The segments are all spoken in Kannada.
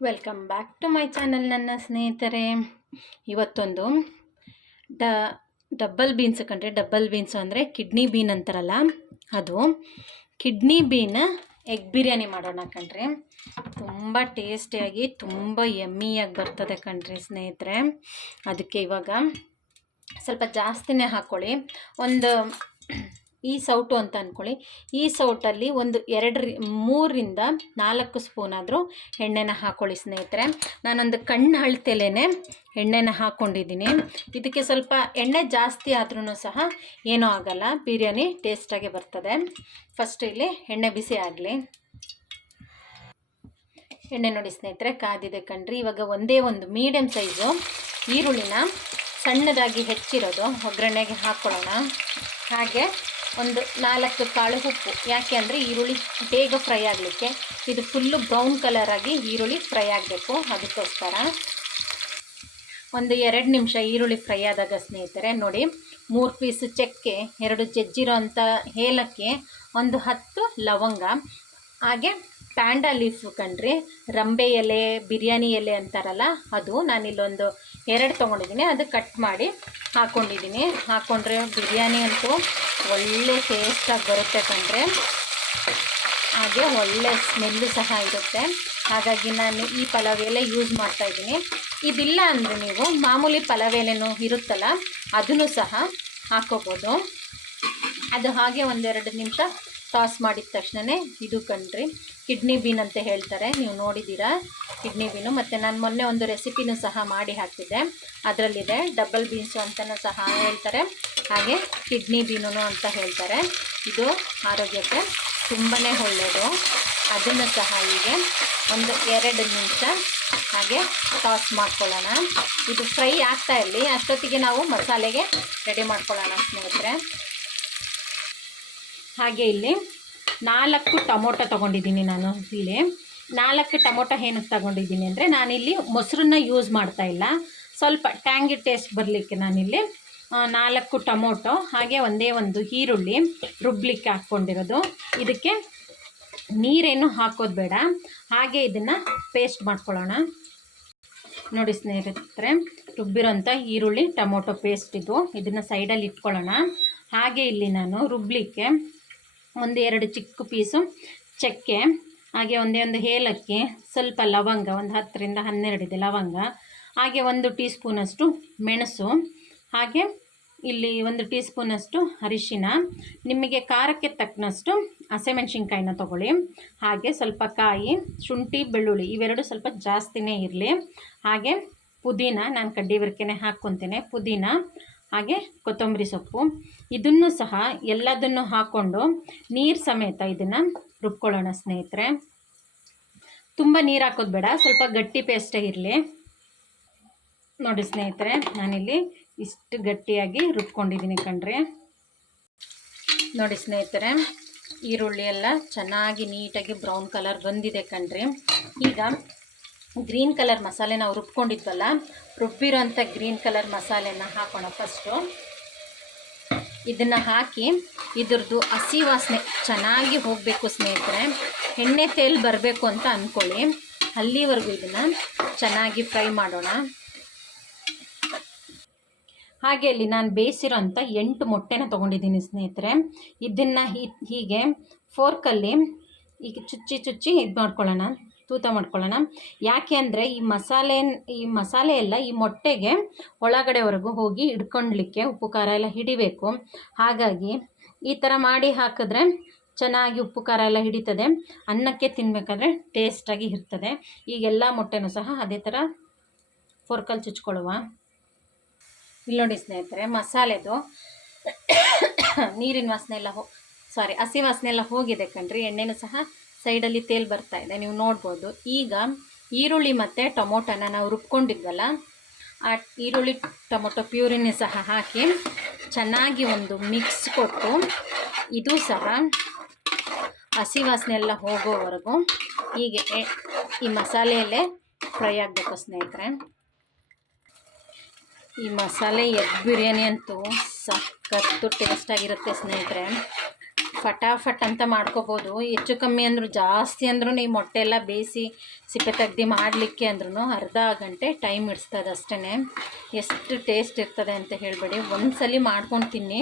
Welcome back to my channel ನನ್ನ ಸ್ನೇಹಿತರೆ ಇವತ್ತೊಂದು ಡ ಡಬ್ಬಲ್ ಬೀನ್ಸ್ ಕಂಡ್ರೆ ಡಬ್ಬಲ್ ಬೀನ್ಸು ಅಂದರೆ ಕಿಡ್ನಿ ಬೀನ್ ಅಂತಾರಲ್ಲ, ಅದು ಕಿಡ್ನಿ ಬೀನ್ ಎಗ್ ಬಿರಿಯಾನಿ ಮಾಡೋಣ ಕಣ್ರಿ ತುಂಬ ಟೇಸ್ಟಿಯಾಗಿ ತುಂಬ ಎಮ್ಮಿಯಾಗಿ ಬರ್ತದೆ ಕಣ್ರಿ ಸ್ನೇಹಿತರೆ. ಅದಕ್ಕೆ ಇವಾಗ ಸ್ವಲ್ಪ ಜಾಸ್ತಿನೇ ಹಾಕ್ಕೊಳ್ಳಿ ಒಂದು ಈ ಸೌಟು ಅಂತ ಅಂದ್ಕೊಳ್ಳಿ ಈ ಸೌಟಲ್ಲಿ ಒಂದು ಎರಡು ಮೂರರಿಂದ ನಾಲ್ಕು ಸ್ಪೂನ್ ಆದರೂ ಎಣ್ಣೆನ ಹಾಕ್ಕೊಳ್ಳಿ ಸ್ನೇಹಿತರೆ. ನಾನೊಂದು ಕಣ್ಣು ಅಳ್ತೆಲೇ ಎಣ್ಣೆನ ಹಾಕ್ಕೊಂಡಿದ್ದೀನಿ ಇದಕ್ಕೆ ಸ್ವಲ್ಪ ಎಣ್ಣೆ ಜಾಸ್ತಿ ಆದ್ರೂ ಸಹ ಏನೂ ಆಗಲ್ಲ. ಬಿರಿಯಾನಿ ಟೇಸ್ಟಾಗೆ ಬರ್ತದೆ. ಫಸ್ಟ್ ಇಲ್ಲಿ ಎಣ್ಣೆ ಬಿಸಿ ಆಗಲಿ. ಎಣ್ಣೆ ನೋಡಿ ಸ್ನೇಹಿತರೆ, ಕಾದಿದೆ ಕಣ್ರಿ. ಇವಾಗ ಒಂದೇ ಒಂದು ಮೀಡಿಯಮ್ ಸೈಜು ಈರುಳ್ಳಿನ ಸಣ್ಣದಾಗಿ ಹೆಚ್ಚಿರೋದು. ಒಗ್ಗರಣೆಗೆ ಹಾಕ್ಕೊಳ್ಳೋಣ ಹಾಗೆ ಒಂದು ನಾಲ್ಕು ಕಾಳು ಉಪ್ಪು. ಯಾಕೆ ಅಂದರೆ ಈರುಳ್ಳಿ ಬೇಗ ಫ್ರೈ ಆಗಲಿಕ್ಕೆ ಇದು ಫುಲ್ಲು ಬ್ರೌನ್ ಕಲರ್ ಆಗಿ ಈರುಳ್ಳಿ ಫ್ರೈ ಆಗಬೇಕು ಅದಕ್ಕೋಸ್ಕರ. ಒಂದು ಎರಡು ನಿಮಿಷ ಈರುಳ್ಳಿ ಫ್ರೈ ಆದಾಗ ಸ್ನೇಹಿತರೆ, ನೋಡಿ ಮೂರು ಪೀಸ್ ಚಕ್ಕೆ, ಎರಡು ಜಜ್ಜಿರೋ ಅಂಥ ಏಲಕ್ಕಿ, ಒಂದು ಹತ್ತು ಲವಂಗ, ಹಾಗೆ ಪ್ಯಾಂಡಾ ಲೀಫ್ ಕಣ್ರಿ ರಂಬೆ ಎಲೆ, ಬಿರಿಯಾನಿ ಎಲೆ ಅಂತಾರಲ್ಲ, ಅದು ನಾನಿಲ್ಲೊಂದು ಎರಡು ತೊಗೊಂಡಿದ್ದೀನಿ. ಅದು ಕಟ್ ಮಾಡಿ ಹಾಕ್ಕೊಂಡಿದ್ದೀನಿ ಹಾಕ್ಕೊಂಡ್ರೆ ಬಿರಿಯಾನಿ ಅಂತೂ ಒಳ್ಳೆ ಟೇಸ್ಟಾಗಿ ಬರುತ್ತೆ ಕಂಡ್ರೆ ಹಾಗೆ ಒಳ್ಳೆ ಸ್ಮೆಲ್ಲು ಸಹ ಇರುತ್ತೆ. ಹಾಗಾಗಿ ನಾನು ಈ ಪಲಾವ್ ಎಲೆ ಯೂಸ್ ಮಾಡ್ತಾಯಿದ್ದೀನಿ ಇದಿಲ್ಲ ಅಂದರೆ ನೀವು ಮಾಮೂಲಿ ಪಲಾವ್ ಇರುತ್ತಲ್ಲ, ಅದನ್ನು ಸಹ ಹಾಕೋಬೋದು. ಅದು ಹಾಗೆ ಒಂದೆರಡು ನಿಮಿಷ ಟಾಸ್ ಮಾಡಿದ ತಕ್ಷಣವೇ ಇದು ಕಣ್ರಿ. ಕಿಡ್ನಿ ಬೀನ್ ಅಂತ ಹೇಳ್ತಾರೆ. ನೀವು ನೋಡಿದ್ದೀರಾ? Kidney bean. ಮತ್ತು ನಾನು ಮೊನ್ನೆ ಒಂದು ರೆಸಿಪಿನೂ ಸಹ ಮಾಡಿ ಹಾಕಿದ್ದೆ. ಅದರಲ್ಲಿದೆ ಡಬಲ್ ಬೀನ್ಸು ಅಂತಲೂ ಸಹ ಹೇಳ್ತಾರೆ. ಹಾಗೆ ಕಿಡ್ನಿ ಬೀನು ಅಂತ ಹೇಳ್ತಾರೆ. ಇದು ಆರೋಗ್ಯಕ್ಕೆ ತುಂಬಾ ಒಳ್ಳೆಯದು ಅದನ್ನು ಸಹ ಹೀಗೆ ಒಂದು ಎರಡು ನಿಮಿಷ ಹಾಗೆ ಟಾಸ್ ಮಾಡ್ಕೊಳ್ಳೋಣ. ಇದು ಫ್ರೈ ಆಗ್ತಾ ಇರಲಿ. ಅಷ್ಟೊತ್ತಿಗೆ ನಾವು ಮಸಾಲೆಗೆ ರೆಡಿ ಮಾಡ್ಕೊಳ್ಳೋಣ ಸ್ನೇಹಿತರೆ. ಹಾಗೆ ಇಲ್ಲಿ ನಾಲ್ಕು ಟೊಮೊಟೊ ತೊಗೊಂಡಿದ್ದೀನಿ ನಾನು ಇಲ್ಲಿ ನಾಲ್ಕು ಟೊಮೊಟೊ ಏನಕ್ಕೆ ತಗೊಂಡಿದ್ದೀನಿ ಅಂದರೆ ನಾನಿಲ್ಲಿ ಮೊಸರನ್ನ ಯೂಸ್ ಮಾಡ್ತಾ ಇಲ್ಲ. ಸ್ವಲ್ಪ ಟ್ಯಾಂಗಿ ಟೇಸ್ಟ್ ಬರಲಿಕ್ಕೆ ನಾನಿಲ್ಲಿ ನಾಲ್ಕು ಟೊಮೊಟೊ, ಹಾಗೆ ಒಂದೇ ಒಂದು ಈರುಳ್ಳಿ ರುಬ್ಲಿಕ್ಕೆ ಹಾಕ್ಕೊಂಡಿರೋದು. ಇದಕ್ಕೆ ನೀರೇನು ಹಾಕೋದು ಬೇಡ. ಹಾಗೆ ಇದನ್ನು ಪೇಸ್ಟ್ ಮಾಡ್ಕೊಳ್ಳೋಣ. ನೋಡಿ ಸ್ನೇಹಿತರೆ, ರುಬ್ಬಿರೋಂಥ ಈರುಳ್ಳಿ, ಟೊಮೊಟೊ ಪೇಸ್ಟ್ ಇದು. ಇದನ್ನು ಸೈಡಲ್ಲಿ ಇಟ್ಕೊಳ್ಳೋಣ. ಹಾಗೆ ಇಲ್ಲಿ ನಾನು ರುಬ್ಲಿಕ್ಕೆ ಒಂದು ಎರಡು ಚಿಕ್ಕ ಪೀಸು ಚಕ್ಕೆ, ಹಾಗೆ ಒಂದೇ ಒಂದು ಏಲಕ್ಕಿ, ಸ್ವಲ್ಪ ಲವಂಗ, ಒಂದು ಹತ್ತರಿಂದ ಹನ್ನೆರಡು ಇದೆ ಲವಂಗ. ಹಾಗೆ ಒಂದು ಟೀ ಸ್ಪೂನಷ್ಟು ಮೆಣಸು, ಹಾಗೆ ಇಲ್ಲಿ ಒಂದು ಟೀ ಸ್ಪೂನಷ್ಟು ಅರಿಶಿನ. ನಿಮಗೆ ಖಾರಕ್ಕೆ ತಕ್ಕನಷ್ಟು ಹಸಿಮೆಣ್ಸಿನ್ಕಾಯಿನ ತೊಗೊಳ್ಳಿ. ಹಾಗೆ ಸ್ವಲ್ಪ ಕಾಯಿ, ಶುಂಠಿ, ಬೆಳ್ಳುಳ್ಳಿ ಇವೆರಡು ಸ್ವಲ್ಪ ಜಾಸ್ತಿನೇ ಇರಲಿ. ಹಾಗೆ ಪುದೀನ, ನಾನು ಕಡ್ಡಿ ಬರ್ಕೆನೆ ಹಾಕ್ಕೊತೇನೆ. ಪುದೀನ, ಹಾಗೆ ಕೊತ್ತಂಬರಿ ಸೊಪ್ಪು. ಇದನ್ನು ಸಹ ಎಲ್ಲದನ್ನು ಹಾಕ್ಕೊಂಡು ನೀರು ಸಮೇತ ಇದನ್ನು ರುಬ್ಕೊಳ್ಳೋಣ ಸ್ನೇಹಿತರೆ. ತುಂಬ ನೀರು ಹಾಕೋದು ಬೇಡ, ಸ್ವಲ್ಪ ಗಟ್ಟಿ ಪೇಸ್ಟೇ ಇರಲಿ. ನೋಡಿ ಸ್ನೇಹಿತರೆ, ನಾನಿಲ್ಲಿ ಇಷ್ಟು ಗಟ್ಟಿಯಾಗಿ ರುಬ್ಕೊಂಡಿದ್ದೀನಿ ಕಣ್ರಿ. ನೋಡಿ ಸ್ನೇಹಿತರೆ, ಈರುಳ್ಳಿ ಎಲ್ಲ ಚೆನ್ನಾಗಿ ನೀಟಾಗಿ ಬ್ರೌನ್ ಕಲರ್ ಬಂದಿದೆ ಕಣ್ರಿ. ಈಗ ಗ್ರೀನ್ ಕಲರ್ ಮಸಾಲೆ ನಾವು ರುಬ್ಕೊಂಡಿದ್ವಲ್ಲ, ರುಬ್ಬಿರೋಂಥ ಗ್ರೀನ್ ಕಲರ್ ಮಸಾಲೆನ ಹಾಕೋಣ ಫಸ್ಟು ಇದನ್ನು ಹಾಕಿ ಇದ್ರದ್ದು ಹಸಿ ವಾಸನೆ, ಚೆನ್ನಾಗಿ ಹೋಗಬೇಕು ಸ್ನೇಹಿತರೆ. ಎಣ್ಣೆ ತೇಲ್ ಬರಬೇಕು ಅಂತ ಅಂದ್ಕೊಳ್ಳಿ ಅಲ್ಲಿವರೆಗೂ ಇದನ್ನು ಚೆನ್ನಾಗಿ ಫ್ರೈ ಮಾಡೋಣ. ಹಾಗೆ ಅಲ್ಲಿ ನಾನು ಬೇಯಿಸಿರೋಂಥ ಎಂಟು ಮೊಟ್ಟೆನ ತೊಗೊಂಡಿದ್ದೀನಿ ಸ್ನೇಹಿತರೆ. ಇದನ್ನು ಹೀಗೆ ಫೋರ್ಕಲ್ಲಿ ಈಗ ಚುಚ್ಚಿ ಚುಚ್ಚಿ ಇದು ಮಾಡ್ಕೊಳ್ಳೋಣ ತೂತ ಮಾಡ್ಕೊಳ್ಳೋಣ. ಯಾಕೆ ಅಂದರೆ ಈ ಮಸಾಲೆ ಈ ಮಸಾಲೆ ಎಲ್ಲ ಈ ಮೊಟ್ಟೆಗೆ ಒಳಗಡೆವರೆಗೂ ಹೋಗಿ ಹಿಡ್ಕೊಳ್ಲಿಕ್ಕೆ ಉಪ್ಪು ಖಾರ ಎಲ್ಲ ಹಿಡಿಬೇಕು. ಹಾಗಾಗಿ ಈ ಥರ ಮಾಡಿ ಹಾಕಿದ್ರೆ ಚೆನ್ನಾಗಿ ಉಪ್ಪು ಖಾರ ಎಲ್ಲ ಹಿಡಿತದೆ. ಅನ್ನಕ್ಕೆ ತಿನ್ನಬೇಕಾದ್ರೆ ಟೇಸ್ಟಾಗಿ ಇರ್ತದೆ. ಈಗೆಲ್ಲ ಮೊಟ್ಟೆನೂ ಸಹ ಅದೇ ಥರ ಫೋರ್ಕಲ್ಲಿ ಚುಚ್ಕೊಳ್ಳುವ. ಇಲ್ಲಿ ನೋಡಿ ಸ್ನೇಹಿತರೆ, ಮಸಾಲೆದು ನೀರಿನ ವಾಸನೆ ಎಲ್ಲ ಹೋ ಸಾರಿ ಹಸಿ ವಾಸನೆ ಎಲ್ಲ ಹೋಗಿದೆ ಕಣ್ರಿ. ಎಣ್ಣೆನೂ ಸಹ ಸೈಡಲ್ಲಿ ತೇಲ್ ಬರ್ತಾ ಇದೆ, ನೀವು ನೋಡ್ಬೋದು. ಈಗ ಈರುಳ್ಳಿ ಮತ್ತು ಟೊಮೊಟೊನ ನಾವು ರುಬ್ಕೊಂಡಿದ್ವಲ್ಲ, ಆ ಈರುಳ್ಳಿ, ಟೊಮೊಟೊ ಪ್ಯೂರಿನೇ ಸಹ ಹಾಕಿ ಚೆನ್ನಾಗಿ ಒಂದು ಮಿಕ್ಸ್ ಕೊಟ್ಟು ಇದು ಸಹ ಹಸಿ ವಾಸನೆ ಎಲ್ಲ ಹೋಗೋವರೆಗೂ ಹೀಗೆ ಈ ಮಸಾಲೆಯಲ್ಲೇ ಫ್ರೈ ಆಗಬೇಕು ಸ್ನೇಹಿತರೆ. ಈ ಮಸಾಲೆ ಎಗ್ ಬಿರಿಯಾನಿ ಅಂತೂ ಸಖತ್ತು ಟೇಸ್ಟಾಗಿರುತ್ತೆ ಸ್ನೇಹಿತರೆ. ಫಟಾಫಟ್ ಅಂತ ಮಾಡ್ಕೋಬೋದು. ಹೆಚ್ಚು ಕಮ್ಮಿ ಅಂದರೂ, ಜಾಸ್ತಿ ಅಂದ್ರೂ ಈ ಮೊಟ್ಟೆ ಎಲ್ಲ ಬೇಯಿಸಿ ಸಿಪ್ಪೆ ತೆಗ್ದು ಮಾಡಲಿಕ್ಕೆ ಅಂದ್ರೂ ಅರ್ಧ ಗಂಟೆ ಟೈಮ್ ಇಡಿಸ್ತದೆ ಅಷ್ಟೇ ಎಷ್ಟು ಟೇಸ್ಟ್ ಇರ್ತದೆ ಅಂತ ಹೇಳಬೇಡಿ. ಸಲ ಮಾಡ್ಕೊಂಡು ತಿನ್ನಿ.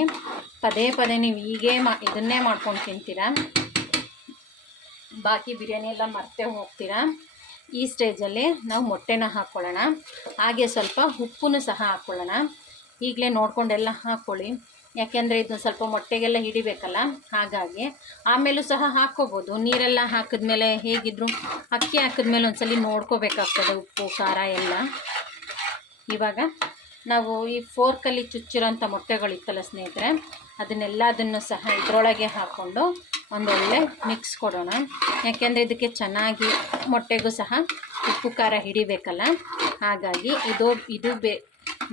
ಪದೇ ಪದೇ ನೀವು ಹೀಗೆ ಮಾ, ಇದನ್ನೇ ಮಾಡ್ಕೊಂಡು ತಿಂತೀರಾ? ಬಾಕಿ ಬಿರಿಯಾನಿ ಎಲ್ಲ ಮರ್ತೆ ಹೋಗ್ತೀರಾ? ಈ ಸ್ಟೇಜಲ್ಲಿ ನಾವು ಮೊಟ್ಟೆನ ಹಾಕ್ಕೊಳ್ಳೋಣ. ಹಾಗೆ ಸ್ವಲ್ಪ ಉಪ್ಪನ್ನು ಸಹ ಹಾಕ್ಕೊಳ್ಳೋಣ. ಈಗಲೇ ನೋಡ್ಕೊಂಡೆಲ್ಲ ಹಾಕ್ಕೊಳ್ಳಿ. ಯಾಕೆಂದರೆ ಇದನ್ನ ಸ್ವಲ್ಪ ಮೊಟ್ಟೆಗೆಲ್ಲ ಹಿಡಿಬೇಕಲ್ಲ, ಹಾಗಾಗಿ. ಆಮೇಲೂ ಸಹ ಹಾಕ್ಕೋಬೋದು. ನೀರೆಲ್ಲ ಹಾಕಿದ್ಮೇಲೆ ಹೇಗಿದ್ರು, ಅಕ್ಕಿ ಹಾಕಿದ್ಮೇಲೆ ಒಂದ್ಸಲಿ ನೋಡ್ಕೋಬೇಕಾಗ್ತದೆ ಉಪ್ಪು, ಖಾರ ಎಲ್ಲ. ಇವಾಗ ನಾವು ಈ ಫೋರ್ಕಲ್ಲಿ ಚುಚ್ಚಿರೋಂಥ ಮೊಟ್ಟೆಗಳಿತ್ತಲ್ಲ ಸ್ನೇಹಿತರೆ, ಅದನ್ನೆಲ್ಲ ಅದನ್ನು ಸಹ ಇದರೊಳಗೆ ಹಾಕ್ಕೊಂಡು ಒಂದೊಳ್ಳೆ ಮಿಕ್ಸ್ ಕೊಡೋಣ. ಯಾಕೆಂದರೆ ಇದಕ್ಕೆ ಚೆನ್ನಾಗಿ ಮೊಟ್ಟೆಗೂ ಸಹ ಉಪ್ಪು, ಖಾರ ಹಿಡಿಬೇಕಲ್ಲ. ಹಾಗಾಗಿ ಇದು ಇದು ಬೇ,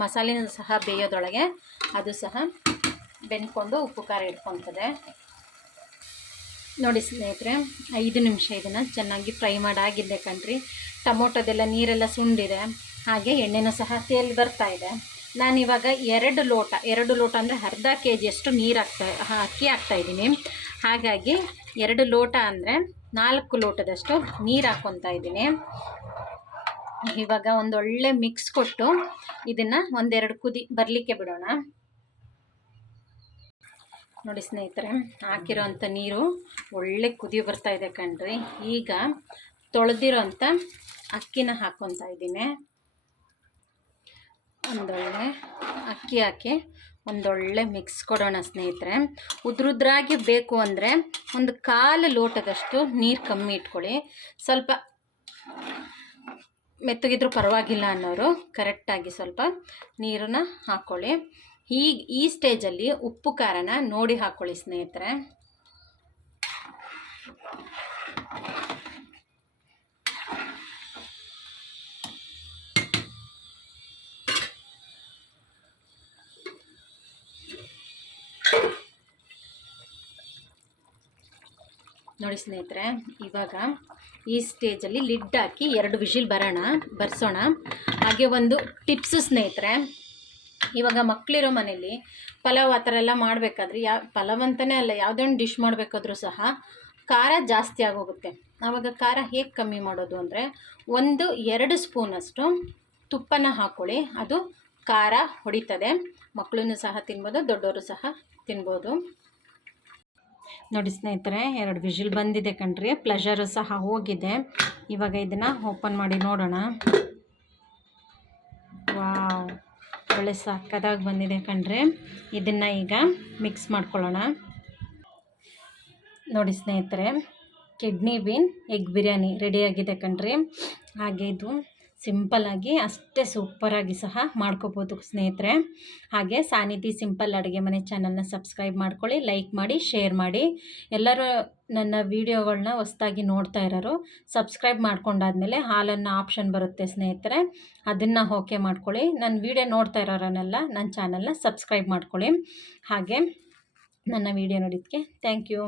ಮಸಾಲೆನೂ ಸಹ ಬೇಯೋದೊಳಗೆ ಅದು ಸಹ ಬೆಂದ್ಕೊಂಡು ಉಪ್ಪು ಖಾರ ಇಟ್ಕೊತದೆ ನೋಡಿ ಸ್ನೇಹಿತರೆ, ಐದು ನಿಮಿಷ ಇದನ್ನು ಚೆನ್ನಾಗಿ ಫ್ರೈ ಮಾಡಾಗಿದ್ದೆ ಕಣ್ರಿ. ಟೊಮೊಟೊದೆಲ್ಲ ನೀರೆಲ್ಲ ಸುಂಡಿದೆ. ಹಾಗೆ ಎಣ್ಣೆನೂ ಸಹ ಸೇಲ್ ಬರ್ತಾ ಇದೆ. ನಾನಿವಾಗ ಎರಡು ಲೋಟ ಎರಡು ಲೋಟ ಅಂದರೆ ಅರ್ಧ ಕೆ ಜಿಯಷ್ಟು ನೀರು ಹಾಕ್ತಾ ಅಕ್ಕಿ ಹಾಕ್ತಾಯಿದ್ದೀನಿ ಹಾಗಾಗಿ ಎರಡು ಲೋಟ ಅಂದರೆ ನಾಲ್ಕು ಲೋಟದಷ್ಟು ನೀರು ಹಾಕ್ಕೊತಾ ಇದ್ದೀನಿ. ಇವಾಗ ಒಂದೊಳ್ಳೆ ಮಿಕ್ಸ್ ಕೊಟ್ಟು ಇದನ್ನು ಒಂದೆರಡು ಕುದಿ ಬರಲಿಕ್ಕೆ ಬಿಡೋಣ. ನೋಡಿ ಸ್ನೇಹಿತರೆ ಹಾಕಿರೋಂಥ ನೀರು ಒಳ್ಳೆ ಕುದಿ ಬರ್ತಾ ಇದೆ ಕಣ್ರಿ. ಈಗ ತೊಳೆದಿರೋಂಥ ಅಕ್ಕಿನ ಹಾಕ್ಕೊತಾ ಇದ್ದೀನಿ. ಒಂದೊಳ್ಳೆ ಅಕ್ಕಿ ಹಾಕಿ ಒಂದೊಳ್ಳೆ ಮಿಕ್ಸ್ ಕೊಡೋಣ ಸ್ನೇಹಿತರೆ. ಉದ್ರುದ್ರಾಗಿ ಬೇಕು ಅಂದರೆ ಒಂದು ಕಾಲು ಲೋಟದಷ್ಟು ನೀರು ಕಮ್ಮಿ ಇಟ್ಕೊಳ್ಳಿ. ಸ್ವಲ್ಪ ಮೆತ್ತಗಿದ್ರೂ ಪರವಾಗಿಲ್ಲ ಅನ್ನೋರು ಕರೆಕ್ಟಾಗಿ ಸ್ವಲ್ಪ ನೀರನ್ನು ಹಾಕ್ಕೊಳ್ಳಿ ಈ ಈ ಸ್ಟೇಜಲ್ಲಿ ಉಪ್ಪು ಖಾರನ ನೋಡಿ ಹಾಕ್ಕೊಳ್ಳಿ ಸ್ನೇಹಿತರೆ. ನೋಡಿ ಸ್ನೇಹಿತರೆ, ಇವಾಗ ಈ ಸ್ಟೇಜಲ್ಲಿ ಲಿಡ್ ಹಾಕಿ ಎರಡು ವಿಷಿಲ್ ಬರೋಣ, ಬರ್ಸೋಣ. ಹಾಗೆ ಒಂದು ಟಿಪ್ಸು ಸ್ನೇಹಿತರೆ. ಇವಾಗ ಮಕ್ಕಳಿರೋ ಮನೇಲಿ ಪಲಾವ್ ಆ ಥರ ಎಲ್ಲ ಮಾಡಬೇಕಾದ್ರೆ ಯಾವ ಪಲಾವ್ ಅಂತಲೇ ಅಲ್ಲ ಯಾವುದೇ ಒಂದು ಡಿಶ್ ಮಾಡಬೇಕಾದ್ರೂ ಸಹ ಖಾರ ಜಾಸ್ತಿ ಆಗೋಗುತ್ತೆ. ಆವಾಗ ಖಾರ ಹೇಗೆ ಕಮ್ಮಿ ಮಾಡೋದು ಅಂದರೆ ಒಂದು, ಎರಡು ಸ್ಪೂನಷ್ಟು ತುಪ್ಪನ ಹಾಕ್ಕೊಳ್ಳಿ ಅದು ಖಾರ ಹೊಡಿತದೆ. ಮಕ್ಕಳೂ ಸಹ ತಿನ್ಬೋದು, ದೊಡ್ಡವರು ಸಹ ತಿನ್ಬೋದು. ನೋಡಿ ಸ್ನೇಹಿತರೆ, ಎರಡು ವಿಜಿಲ್ ಬಂದಿದೆ ಕಣ್ರಿ. ಪ್ಲೆಷರು ಸಹ ಹೋಗಿದೆ. ಇವಾಗ ಇದನ್ನು ಓಪನ್ ಮಾಡಿ ನೋಡೋಣ. ಒಳ್ಳೆ ಸಕ್ಕದಾಗಿ ಬಂದಿದೆ ಕಣ್ರಿ. ಇದನ್ನು ಈಗ ಮಿಕ್ಸ್ ಮಾಡ್ಕೊಳ್ಳೋಣ. ನೋಡಿ ಸ್ನೇಹಿತರೆ ಕಿಡ್ನಿ ಬೀನ್ ಎಗ್ ಬಿರಿಯಾನಿ ರೆಡಿಯಾಗಿದೆ ಕಣ್ರಿ. ಹಾಗೆ ಇದು ಸಿಂಪಲ್ಲಾಗಿ ಅಷ್ಟೇ ಸೂಪರಾಗಿ ಸಹ ಮಾಡ್ಕೋಬೋದು ಸ್ನೇಹಿತರೆ. ಹಾಗೆ ಸಾನಿಧಿ ಸಿಂಪಲ್ ಅಡುಗೆ ಮನೆ ಚಾನಲ್ನ ಸಬ್ಸ್ಕ್ರೈಬ್ ಮಾಡ್ಕೊಳ್ಳಿ ಲೈಕ್ ಮಾಡಿ ಶೇರ್ ಮಾಡಿ. ಎಲ್ಲರೂ ನನ್ನ ವೀಡಿಯೋಗಳನ್ನ ಹೊಸ್ದಾಗಿ ನೋಡ್ತಾ ಇರೋರು ಸಬ್ಸ್ಕ್ರೈಬ್ ಮಾಡ್ಕೊಂಡಾದ್ಮೇಲೆ ಹಾಲನ್ನು ಆಪ್ಷನ್ ಬರುತ್ತೆ ಸ್ನೇಹಿತರೆ. ಅದನ್ನು ಓಕೆ ಮಾಡ್ಕೊಳ್ಳಿ. ನನ್ನ ವೀಡಿಯೋ ನೋಡ್ತಾ ಇರೋರನ್ನೆಲ್ಲ ನನ್ನ ಚಾನಲ್ನ ಸಬ್ಸ್ಕ್ರೈಬ್ ಮಾಡ್ಕೊಳ್ಳಿ. ಹಾಗೆ ನನ್ನ ವೀಡಿಯೋ ನೋಡಿದ್ದಕ್ಕೆ ಥ್ಯಾಂಕ್ ಯು